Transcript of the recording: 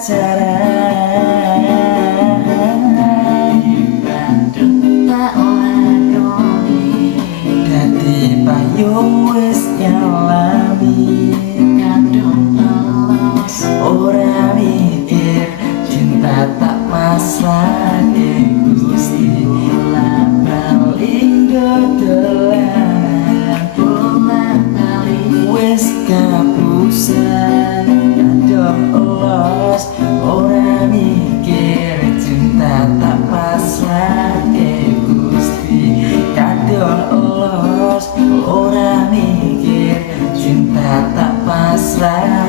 pacaran tak lakoni dadi payung wis nyalami kadung alas ora mikir cinta tak pasrahke Gusti bola bali dodolan bola bali wis kapusan kadung los ora mikir cinta tak pasrahke Gusti kadung los ora mikir cinta tak pasrah